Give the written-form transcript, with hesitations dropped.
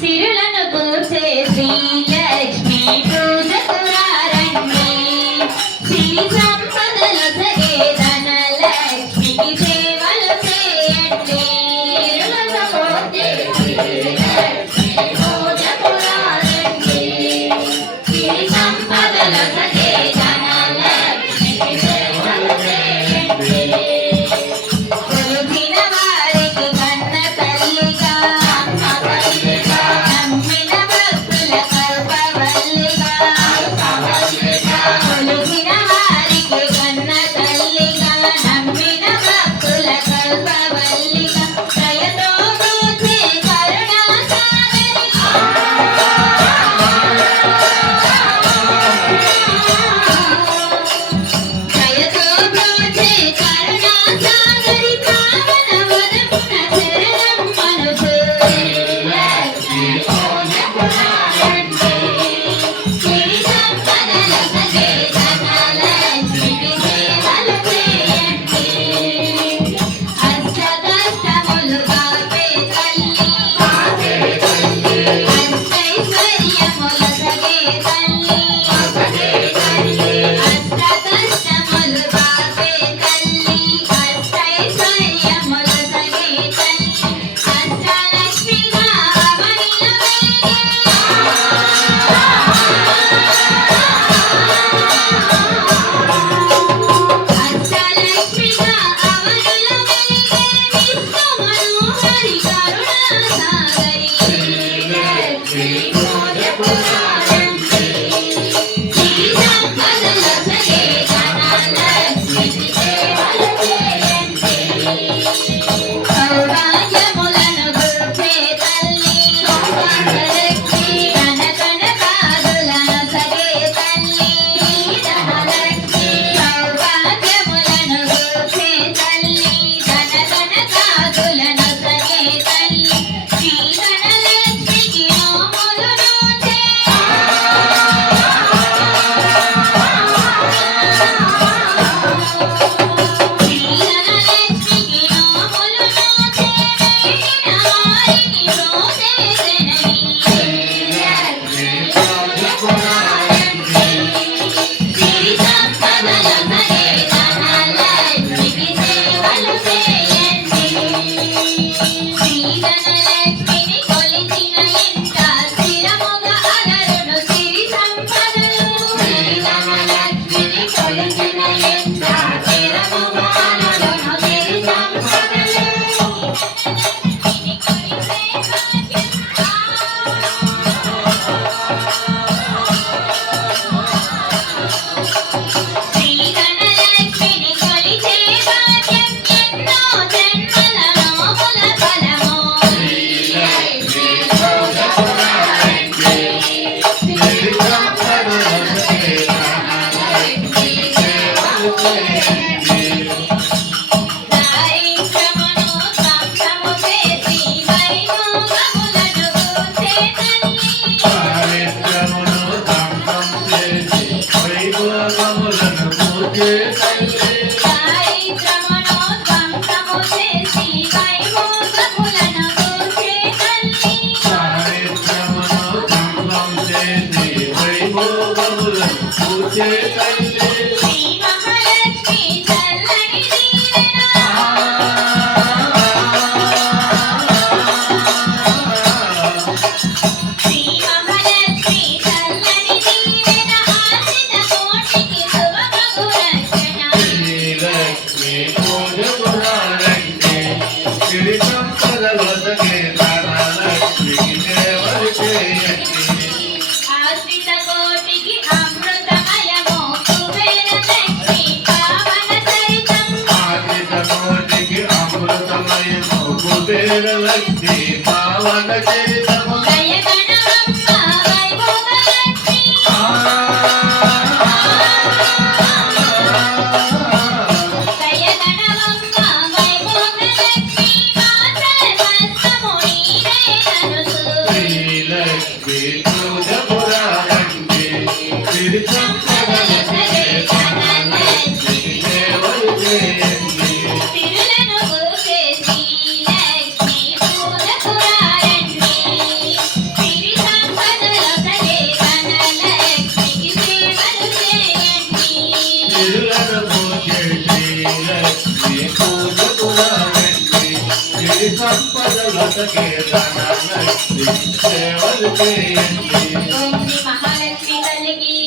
సిరులను పూసే శ్రీలక్ష్మి పూజకు రండి సిరి సంపదలు సగే ధనలక్ష్మికి సేవలు చేయండి సిరులను పూసే శ్రీలక్ష్మి పూజకు రండి సిరి సంపదలు సగే ధనలక్ష్మికి సేవలు చేయండి కొలిచిన వారికి కన్న తల్లిగా నమ్మిన భక్తుల కల్పవల్లిగా కొలిచిన వారికి కన్న తల్లిగా నమ్మిన భక్తుల కల్పవల్లిగా దయతో చూసే కరుణా సాగరిగా దయతో చూసే కరుణా సాగరి పావన వదపున శరణం మనుజు లక్ష్మీ పూజకు రండి సిరి సంపదల సగే ధనలక్ష్మికి సేవలు చేయండి అష్టకష్టములు బాపే తల్లి అష్టైశ్వర్యముల సగే తల్లి అష్టకష్టములు బాపే తల్లి అష్టైశ్వర్యముల సగే తల్లి అష్టలక్ష్మిగా అవనిలో అష్టలక్ష్మిగా అవనిలో వెలిగే విష్ణు మనోహరి కరుణా సాగరి లక్ష్మీ పూజకు రండి సిరి సంపదల సగే ధనలక్ష్మికి సేవలు చేయండి సౌభాగ్యములను గుర్చే తల్లి ధనలక్ష్మి ధనకనకాదులను సగే తల్లి ధనలక్ష్మి సౌభాగ్యములను గుర్చే తల్లి ధనకనకాదులను సగే తల్లి శ్రీ ధనలక్ష్మికి నోములు నోచే శ్రీధనలక్ష్మికి నోములు నోచే వేడిన వారికి ప్రోసేదనని లక్ష్మీ పూజకు రండి సిరి సంపదల సగే ధనలక్ష్మికి సేవలు చేయండి శ్రీధనలక్ష్మిని కొలిచిన ఇంట స్థిరముగా అలరును సిరి సంపదలు శ్రీధనలక్ష్మిని కొలిచిన ఇంట స్థిరముగా అలరును సిరి సంపదలు శ్రీధనలక్ష్మిని కొలిచే శ్రీధనలక్ష్మిని కొలిచే భాగ్యం ఎన్నో జన్మల నోముల ఫలము లక్ష్మీ పూజకు రండి సిరి సంపదల సగే ధనలక్ష్మికి సేవలు చేయండి దారిద్ర్యమును ధ్వంసము చేసి వైభోగములను కూర్చే తల్లి చారిత్రమును దంతం చేసి వైభవములను పూజే తల్లి దారిద్ర్యమును ధ్వంసము చేసి వైభోగములను కూర్చే తల్లి చారిత్రమును దంతం చేసి వైభవములను పూజే తల్లి శ్రీ మహాలక్ష్మి చల్లని దీవెన శ్రీ మహాలక్ష్మి చల్లని దీవెన ఆశ్రిత కోటికి శుభమగు రక్షణ శ్రీలక్ష్మీ పూజకు రండి సిరి సంపదల సగే ధనలక్ష్మికి సేవలు చేయండి ఆశ్రిత కోటికి అమృతమయము కుబేర లక్ష్మి పావన చరితం ఆదిత కోటికి అమృతమయము కుబేర లక్ష్మి పావన చరితము దయగణవమ్మ వైభోగలక్ష్మి దయగణవమ్మ వైభోగలక్ష్మి మా సర్వస్వము నీవే ననుసు శ్రీలక్ష్మీ పూజకు రండి సిరి సంపదల సగే ధనలక్ష్మికి సేవలు చేయండి సిరులను పూసే శ్రీలక్ష్మి పూజకు రండి సంపదలకే ధనలక్ష్మి సేవలు చేయండి. ఓం శ్రీ మహాలక్ష్మి తల్లికి